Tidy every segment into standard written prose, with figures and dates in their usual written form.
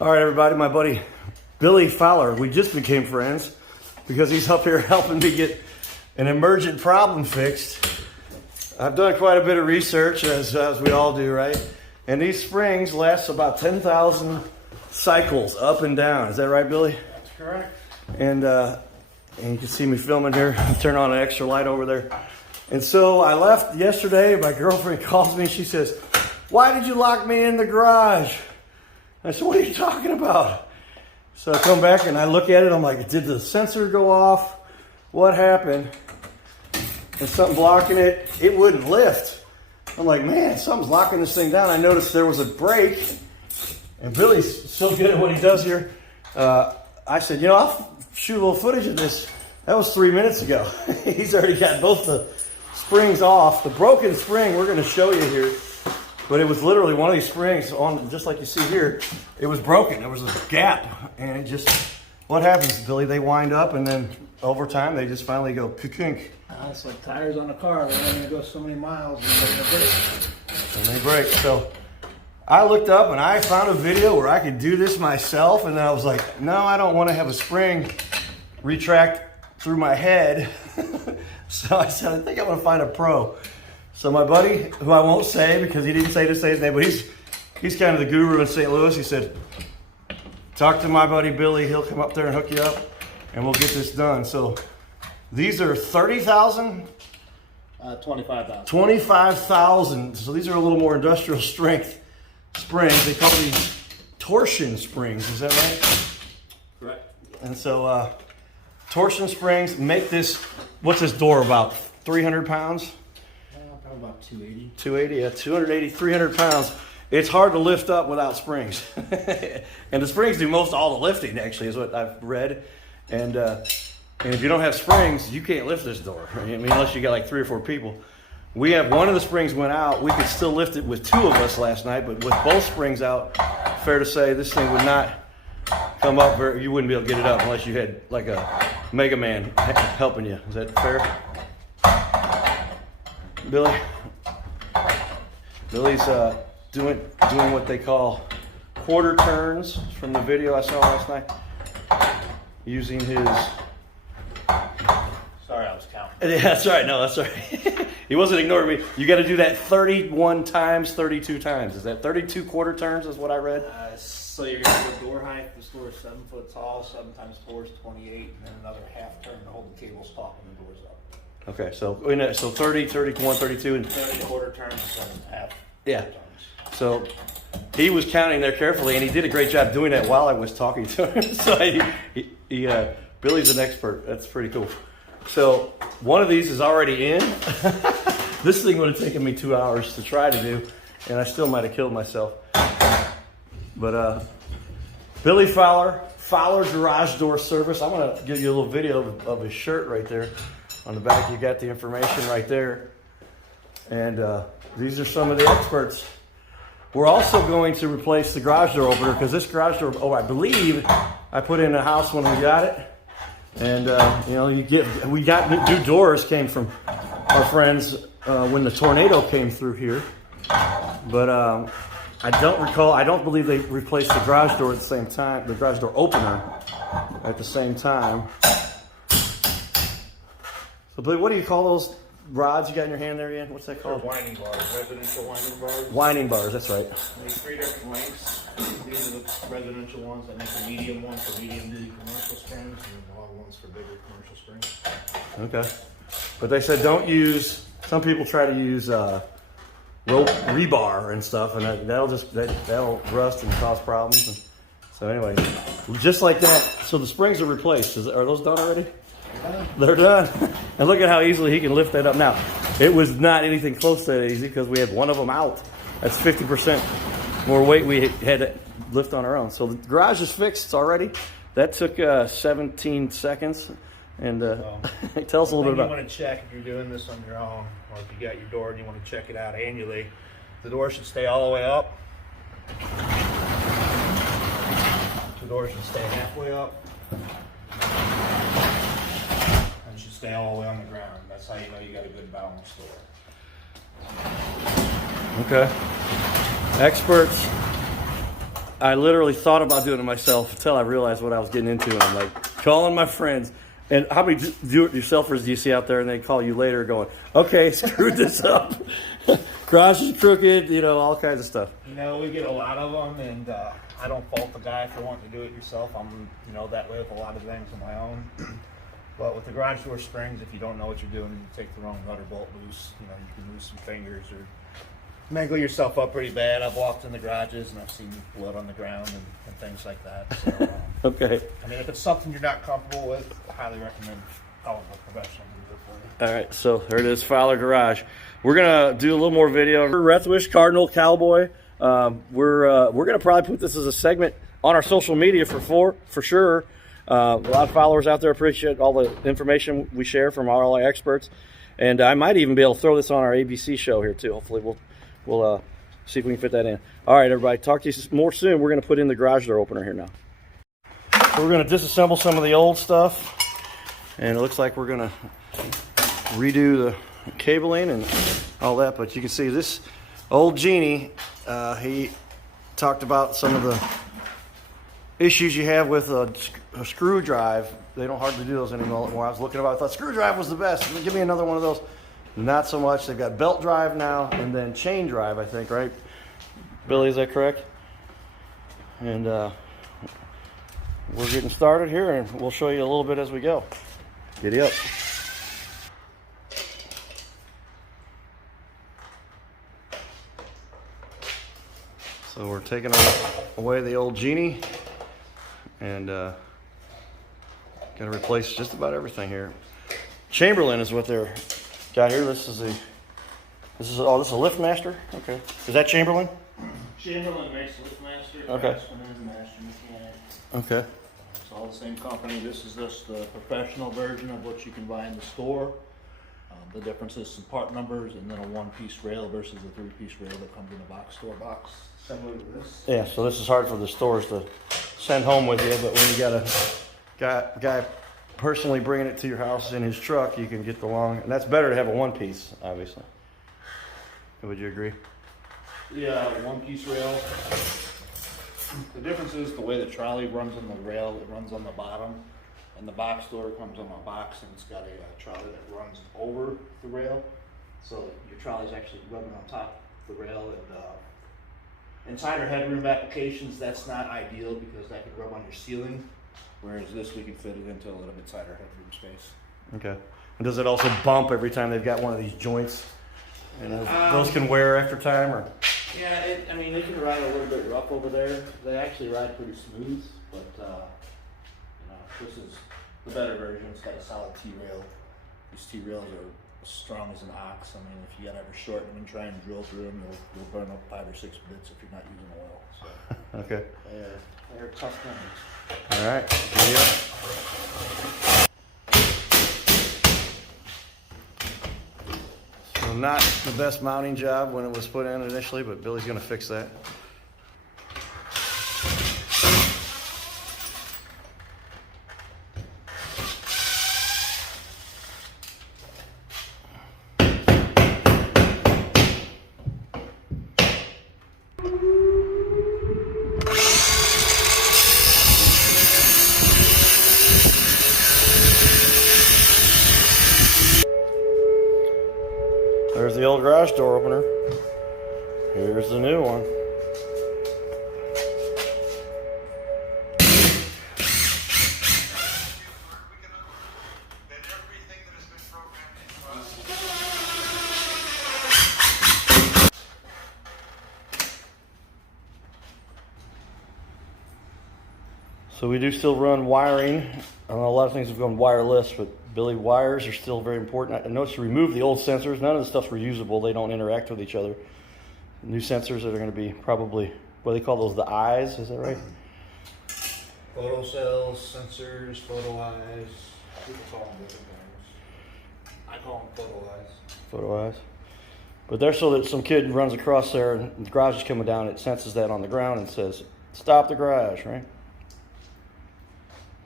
All right, everybody, my buddy Billy Fowler, we just became friends because he's up here helping me get an emergent problem fixed. I've done quite a bit of research, as we all do, right? And these springs last about 10,000 cycles up and down. Is that right, Billy? That's correct. And you can see me filming here. Turn on an extra light over there. And so I left yesterday. My girlfriend calls me and she says, "Why did you lock me in the garage?" I said, "What are you talking about?" So I come back and I look at it. I'm like, did the sensor go off? What happened? And something blocking it. It wouldn't lift. I'm like, man, something's locking this thing down. I noticed there was a break. And Billy's so good at what he does here. I said, I'll shoot a little footage of this. That was 3 minutes ago. He's already got both the springs off. The broken spring we're going to show you here. But it was literally one of these springs on, just like you see here, it was broken. There was a gap. And it just, what happens, Billy? They wind up and then over time they just finally go kink. It's like tires on a car. They're only going to go so many miles and they break. And they break. So I looked up and I found a video where I could do this myself. And then I was like, no, I don't want to have a spring retract through my head. So I said, I think I'm going to find a pro. So my buddy, who I won't say because he didn't say his name, but he's kind of the guru in St. Louis. He said, talk to my buddy Billy. He'll come up there and hook you up, and we'll get this done. So these are 30,000? 25,000. 25,000. So these are a little more industrial strength springs. They call these torsion springs. Is that right? Correct. And so torsion springs make this, what's this door about? 300 pounds? Probably about 280. 280, yeah, 280, 300 pounds. It's hard to lift up without springs. And the springs do most all the lifting, actually, is what I've read. And if you don't have springs, you can't lift this door. I mean, unless you got like 3 or 4 people. We have one of the springs went out. We could still lift it with 2 of us last night, but with both springs out, fair to say, this thing would not come up. You wouldn't be able to get it up unless you had like a Mega Man helping you. Is that fair? Billy's doing what they call quarter turns from the video I saw last night, using his. Sorry, I was counting. Yeah, that's right. No, that's right. He wasn't ignoring me. You got to do that 31 times, 32 times. Is that 32 quarter turns? Is what I read. So you're going to go door height. This door is 7 foot tall. 7 times 4 is 28, and then another half turn to hold the cables taut when the door's up. Okay, so 30, 31, 32, and 30 quarter turns and 7 half. Yeah. Turns. So he was counting there carefully, and he did a great job doing that while I was talking to him. So Billy's an expert. That's pretty cool. So one of these is already in. This thing would have taken me 2 hours to try to do, and I still might have killed myself. But Billy Fowler, Fowler Garage Door Service. I'm going to give you a little video of his shirt right there. On the back, you got the information right there. And these are some of the experts. We're also going to replace the garage door opener because this garage door, I believe I put in a house when we got it. And, we got new doors came from our friends when the tornado came through here. But I don't believe they replaced the garage door at the same time, the garage door opener at the same time. So, Billy, what do you call those rods you got in your hand there, Ian? What's that called? Winding bars, residential winding bars. Winding bars, that's right. There's 3 different lengths. These are the residential ones. That make the medium one for medium-duty commercial springs, and the long ones for bigger commercial springs. Okay. But they said don't use, some people try to use rebar and stuff, and that'll rust and cause problems. And so anyway, just like that. So the springs are replaced. Are those done already? They're done. And look at how easily he can lift that up. Now, it was not anything close to that easy because we had one of them out. That's 50% more weight we had to lift on our own. So the garage is fixed already. That took 17 seconds. And tell us a little bit about it. You want to check if you're doing this on your own, or if you got your door and you want to check it out annually. The door should stay all the way up. The door should stay halfway up. And should stay all the way on the ground. That's how you know you got a good balanced door. Okay. Experts I literally thought about doing it myself until I realized what I was getting into. And I'm like calling my friends. And how many do-it-yourselfers do you see out there and they call you later going, okay, screwed this up. Garage is crooked, you know, all kinds of stuff. You know, we get a lot of them, and I don't fault the guy for wanting to do it yourself. I'm, you know, that way with a lot of things on my own. But with the garage door springs, if you don't know what you're doing and you take the wrong nut or bolt loose, you know, you can lose some fingers or mangle yourself up pretty bad. I've walked in the garages and I've seen blood on the ground and things like that. So, Okay. I mean, if it's something you're not comfortable with, I highly recommend calling a professional to do it for you. All right, so there it is, Fowler Garage. We're gonna do a little more video. We're Rethwish Cardinal Cowboy. We're gonna probably put this as a segment on our social media for sure. A lot of followers out there appreciate all the information we share from all our experts, and I might even be able to throw this on our ABC show here too. Hopefully, we'll see if we can fit that in. All right, everybody, talk to you more soon. We're gonna put in the garage door opener here now. So we're gonna disassemble some of the old stuff, and it looks like we're gonna redo the cabling and all that. But you can see this old genie. He talked about some of the issues you have with a screw drive. They don't hardly do those anymore. I was looking about, I thought screw drive was the best. Give me another one of those. Not so much. They've got belt drive now and then chain drive, I think, right? Billy, is that correct? And we're getting started here, and we'll show you a little bit as we go. Giddy up. So we're taking away the old genie and gonna replace just about everything here. Chamberlain is what they're got here. This is a LiftMaster. Okay, is that Chamberlain? Chamberlain makes LiftMaster. Okay. Craftsman is Master Mechanic. Okay. It's all the same company. This is just the professional version of what you can buy in the store. The difference is some part numbers and then a one-piece rail versus a three-piece rail that comes in a box store box, similar to this. Yeah, so this is hard for the stores to send home with you, but when you got a guy personally bringing it to your house in his truck, you can get the long, and that's better to have a one-piece, obviously. Would you agree? Yeah, one-piece rail. The difference is the way the trolley runs on the rail, it runs on the bottom. And the box door comes on a box, and it's got a trolley that runs over the rail. So your trolley's actually rubbing on top of the rail. And inside our headroom applications, that's not ideal because that could rub on your ceiling. Whereas this, we can fit it into a little bit tighter headroom space. Okay. And does it also bump every time they've got one of these joints? And those can wear after time, or? Yeah, I mean, they can ride a little bit rough over there. They actually ride pretty smooth, but you know, this is the better version. It's got a solid T-rail. These T-rails are as strong as an ox. I mean, if you gotta ever shorten them and try and drill through them, you'll burn up 5 or 6 bits if you're not using oil. So Okay. they're tough things. All right. So not the best mounting job when it was put in initially, but Billy's going to fix that. There's the old garage door opener. Here's the new one. So we do still run wiring. I know a lot of things have gone wireless, but Billy, wires are still very important. I noticed to remove the old sensors. None of the stuff's reusable. They don't interact with each other. New sensors that are going to be probably, what do they call those, the eyes? Is that right? Photo cells, sensors, photo eyes. People call them different things. I call them photo eyes. Photo eyes. But they're so that some kid runs across there and the garage is coming down. It senses that on the ground and says, stop the garage, right?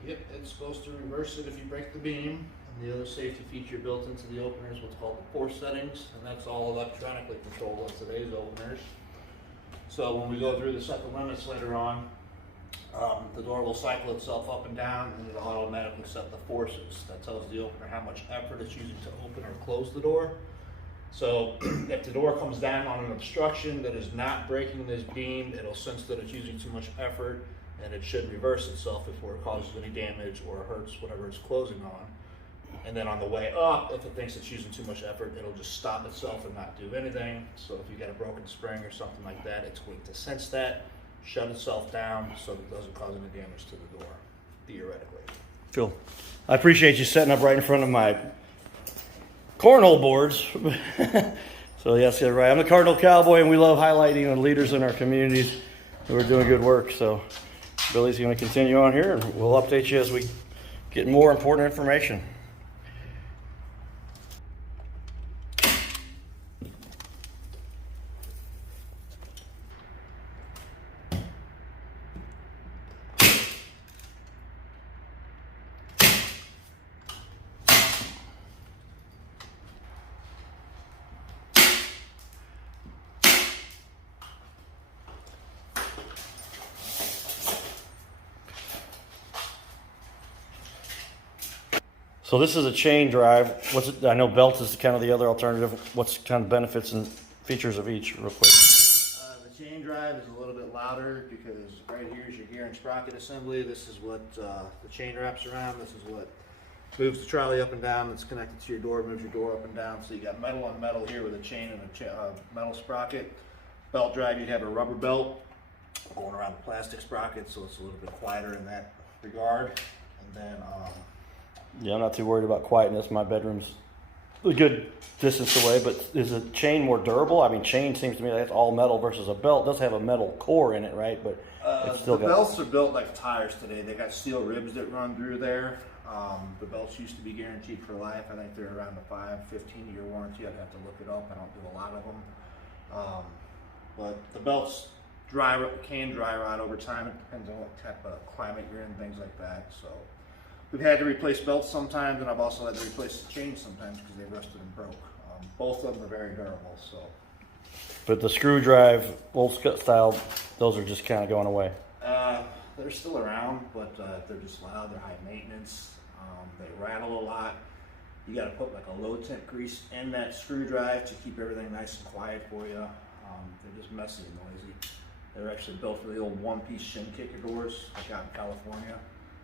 Yep, it's supposed to reverse it if you break the beam. And the other safety feature built into the opener is what's called the force settings, and that's all electronically controlled on today's openers. So when we go through to set the limits later on, the door will cycle itself up and down, and it'll automatically set the forces. That tells the opener how much effort it's using to open or close the door. So if the door comes down on an obstruction that is not breaking this beam, it'll sense that it's using too much effort, and it should reverse itself before it causes any damage or hurts whatever it's closing on. And then on the way up, if it thinks it's using too much effort, it'll just stop itself and not do anything. So if you got a broken spring or something like that, it's going to sense that, shut itself down so that it doesn't cause any damage to the door, theoretically. Phil, I appreciate you setting up right in front of my cornhole boards. So yes, you're right. I'm the Cardinal Cowboy, and we love highlighting the leaders in our communities who are doing good work. So Billy's going to continue on here, and we'll update you as we get more important information. So this is a chain drive. What's it? I know belt is kind of the other alternative. What's kind of benefits and features of each, real quick? The chain drive is a little bit louder because right here is your gear and sprocket assembly. This is what the chain wraps around. This is what moves the trolley up and down. It's connected to your door, moves your door up and down. So you got metal on metal here with a chain and a metal sprocket. Belt drive, you'd have a rubber belt going around the plastic sprocket, so it's a little bit quieter in that regard. And then Yeah, I'm not too worried about quietness. My bedroom's a good distance away, but is a chain more durable? I mean, chain seems to me like it's all metal versus a belt. It does have a metal core in it, right? But it's still the belts are built like tires today. They got steel ribs that run through there. The belts used to be guaranteed for life. I think they're around the 15-year warranty. I'd have to look it up. I don't do a lot of them. But the belts can dry rot over time. It depends on what type of climate you're in, things like that. So we've had to replace belts sometimes, and I've also had to replace the chains sometimes because they rusted and broke. Both of them are very durable. So. But the screw drive, old style, those are just kind of going away. They're still around, but they're just loud. They're high maintenance. They rattle a lot. You got to put like a low temp grease in that screw drive to keep everything nice and quiet for you. They're just messy and noisy. They're actually built for the old one-piece shin kicker doors I got in California.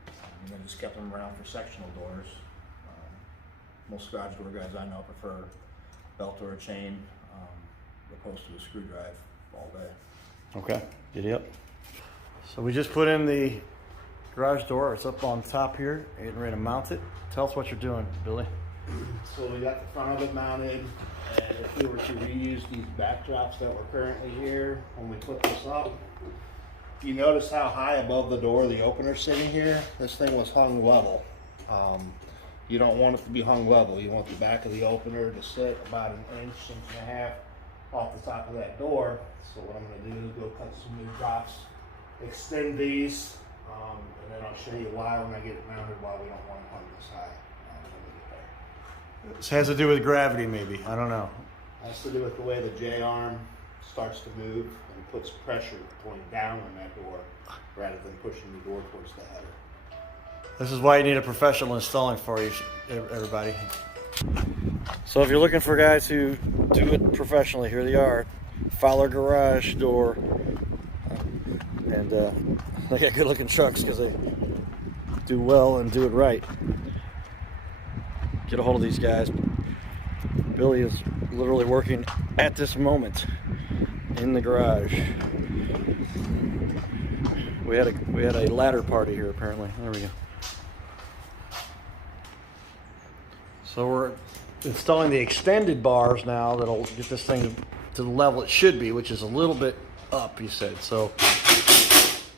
And then just kept them around for sectional doors. Most garage door guys I know prefer belt or a chain opposed to a screw drive all day. Okay, giddy up. So we just put in the garage door. It's up on top here. Getting ready to mount it. Tell us what you're doing, Billy. So we got the front of it mounted, and if we were to reuse these backdrops that were currently here, when we put this up, you notice how high above the door the opener's sitting here? This thing was hung level. You don't want it to be hung level. You want the back of the opener to sit about an inch and a half off the top of that door. So what I'm going to do is go cut some new drops, extend these, and then I'll show you why when I get it mounted, why we don't want it hung this high. This has to do with gravity, maybe. I don't know. Has to do with the way the J-arm starts to move and puts pressure going down on that door rather than pushing the door towards the header. This is why you need a professional installing for you, everybody. So if you're looking for guys who do it professionally, here they are. Fowler garage door. And they got good looking trucks because they do well and do it right. Get a hold of these guys. Billy is literally working at this moment in the garage. We had a ladder party here apparently. There we go. So we're installing the extended bars now that'll get this thing to the level it should be, which is a little bit up, you said. So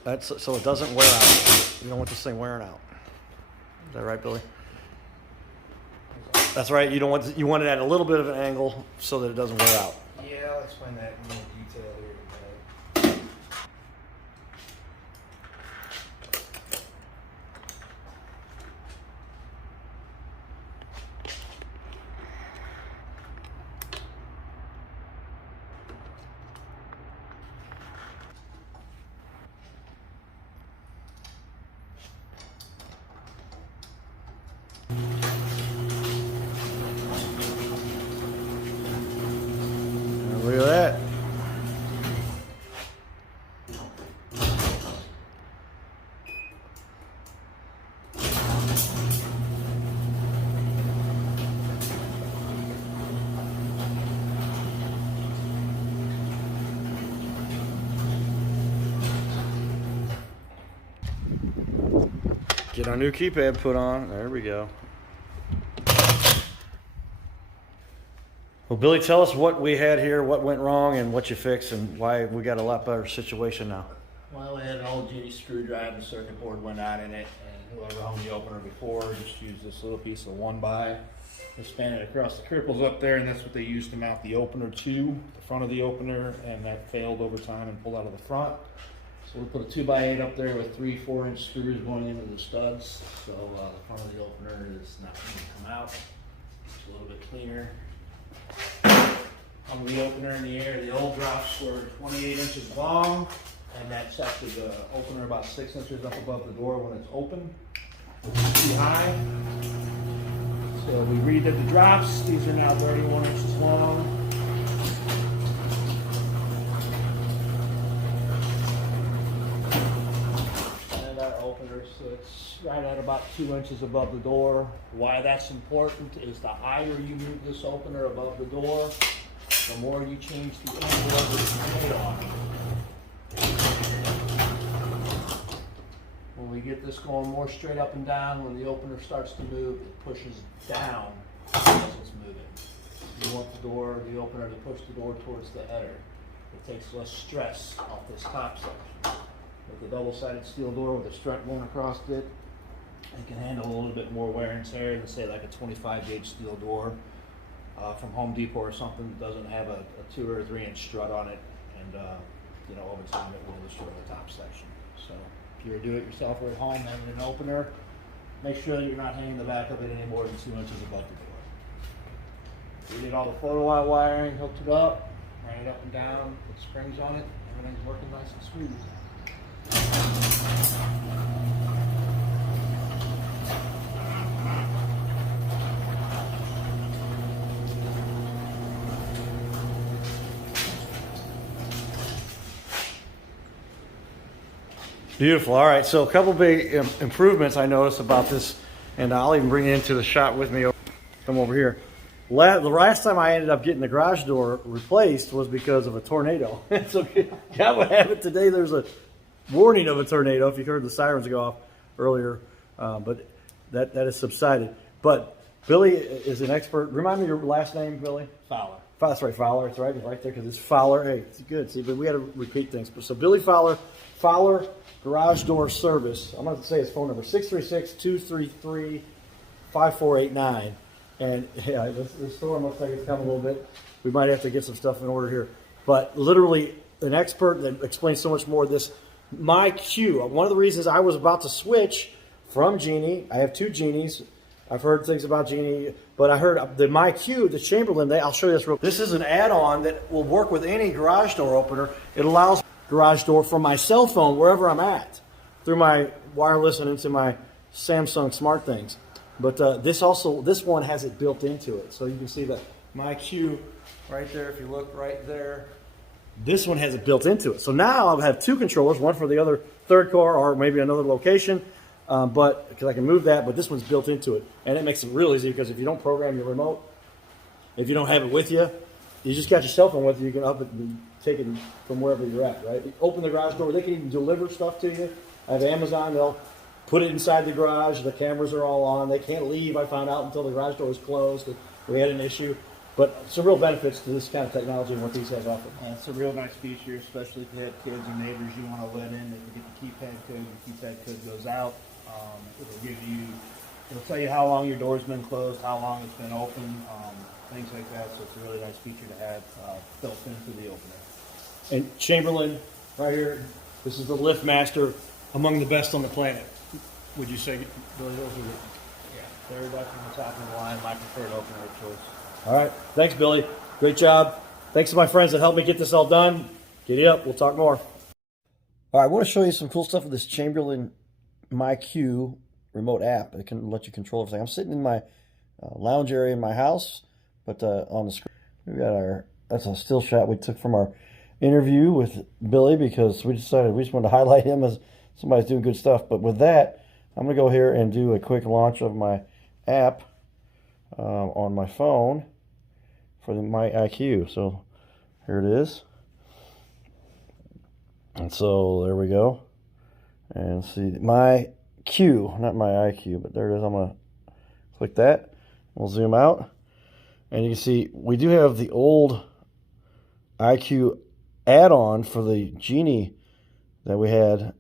that's so it doesn't wear out. You don't want this thing wearing out. Is that right, Billy? That's right. You want it at a little bit of an angle so that it doesn't wear out. Yeah, I'll explain that in more detail here in a minute. Get our new keypad put on. There we go. Well, Billy, tell us what we had here, what went wrong, and what you fixed, and why we got a lot better situation now. Well, I had an old Genie screwdriver, the circuit board went out in it, and whoever owned the opener before just used this little piece of 1x. They span it across the cripples up there, and that's what they used to mount the opener to, the front of the opener, and that failed over time and pulled out of the front. So we put a 2x8 up there with 3 4-inch screws going into the studs, so the front of the opener is not going to come out. It's a little bit cleaner. On the opener in the air, the old drops were 28 inches long, and that sets the opener about 6 inches up above the door when it's open. It's too high. So we redid the drops. These are now 31 inches long. And our opener sits right at about 2 inches above the door. Why that's important is the higher you move this opener above the door, the more you change the angle of the tornado on. When we get this going more straight up and down, when the opener starts to move, it pushes down as it's moving. You want the opener to push the door towards the header. It takes less stress off this top section. With the double-sided steel door with a strut going across it, it can handle a little bit more wear and tear than say like a 25 gauge steel door from Home Depot or something that doesn't have a 2 or 3 inch strut on it, and over time it will destroy the top section. So if you're a do-it-yourselfer at home having an opener, make sure that you're not hanging the back of it any more than 2 inches above the door. We did all the photo eye wiring, hooked it up, ran it up and down, put springs on it, everything's working nice and smooth. Beautiful. All right, so a couple big improvements I noticed about this, and I'll even bring it into the shop with me. Come over here. The last time I ended up getting the garage door replaced was because of a tornado. So God would have it today. There's a warning of a tornado, if you heard the sirens go off earlier, but that has subsided. But Billy is an expert. Remind me your last name, Billy? Fowler. That's right, Fowler. It's right there because it's Fowler. Hey, it's good. See, but we had to repeat things. So Billy Fowler, Fowler Garage Door Service. I'm going to say his phone number, 636-233-5489. And yeah, this storm looks like it's coming a little bit. We might have to get some stuff in order here. But literally an expert that explains so much more. This MyQ, one of the reasons I was about to switch from Genie, I have 2 Genies. I've heard things about Genie, but I heard the MyQ, the Chamberlain, I'll show you this real quick. This is an add-on that will work with any garage door opener. It allows garage door from my cell phone wherever I'm at through my wireless and into my Samsung smart things. But this one has it built into it. So you can see that MyQ right there, if you look right there, this one has it built into it. So now I'll have 2 controllers, one for the other third car or maybe another location, but because I can move that, but this one's built into it. And it makes it real easy because if you don't program your remote, if you don't have it with you, you just got your cell phone with you, you can up it and take it from wherever you're at, right? You open the garage door, they can even deliver stuff to you. I have Amazon, they'll put it inside the garage, the cameras are all on, they can't leave, I found out, until the garage door is closed. We had an issue. But some real benefits to this kind of technology and what these guys offer. Yeah, it's a real nice feature, especially if you have kids and neighbors you want to let in. They can get the keypad code. The keypad code goes out. It'll tell you how long your door's been closed, how long it's been open, things like that. So it's a really nice feature to have built into the opener. And Chamberlain, right here, this is the Lift Master, among the best on the planet. Would you say, Billy? Yeah, they're definitely top of the line. My preferred opener of choice. All right. Thanks, Billy. Great job. Thanks to my friends that helped me get this all done. Giddy up. We'll talk more. All right. I want to show you some cool stuff with this Chamberlain MyQ remote app. It can let you control everything. I'm sitting in my lounge area in my house, but on the screen, we got that's a still shot we took from our interview with Billy because we decided we just wanted to highlight him as somebody's doing good stuff. But with that, I'm going to go here and do a quick launch of my app on my phone for the MyIQ. So here it is. And so there we go. And see, my Q, not my IQ, but there it is. I'm gonna click that. We'll zoom out, and you can see we do have the old IQ add-on for the Genie that we had.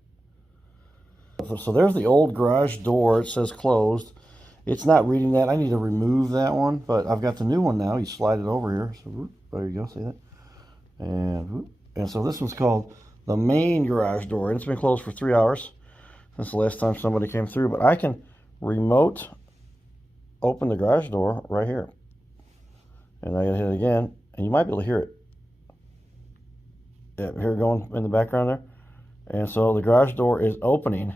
So there's the old garage door. It says closed. It's not reading that. I need to remove that one, but I've got the new one now. You slide it over here. So whoop, there you go. See that? And whoop. And so this one's called the main garage door, and it's been closed for 3 hours since the last time somebody came through. But I can remote open the garage door right here, and I gotta hit it again, and you might be able to hear it. Yeah, hear it going in the background there. And so the garage door is opening.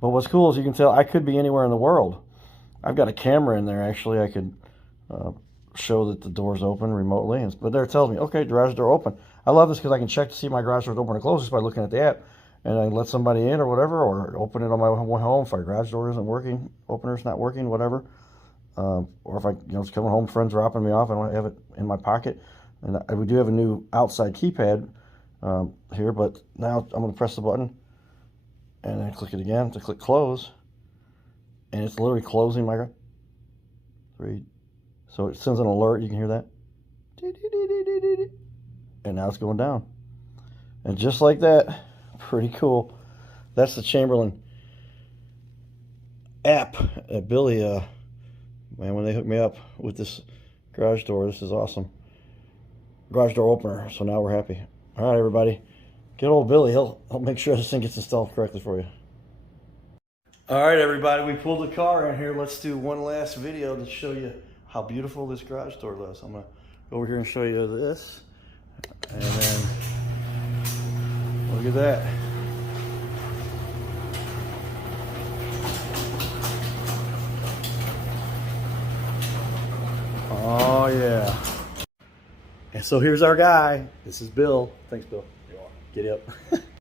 But what's cool is you can tell I could be anywhere in the world. I've got a camera in there, actually. I could show that the door's open remotely. But there it tells me, okay, garage door open. I love this because I can check to see my garage door's open or closed just by looking at the app. And I can let somebody in or whatever, or open it on my way home if our garage door isn't working, opener's not working, whatever. Or if I just coming home, friends dropping me off, and I have it in my pocket. And we do have a new outside keypad here, but now I'm going to press the button and then click it again to click close, and it's literally closing my so it sends an alert. You can hear that, and now it's going down, and just like that, pretty cool. That's the Chamberlain app at Billy. Man, when they hooked me up with this garage door, this is awesome. Garage door opener. So now we're happy. All right, everybody. Get old Billy. He'll make sure this thing gets installed correctly for you. All right, everybody. We pulled the car in here. Let's do one last video to show you how beautiful this garage door looks. I'm going to go over here and show you this. And then look at that. Oh, yeah. And so here's our guy. This is Bill. Thanks, Bill. Get up.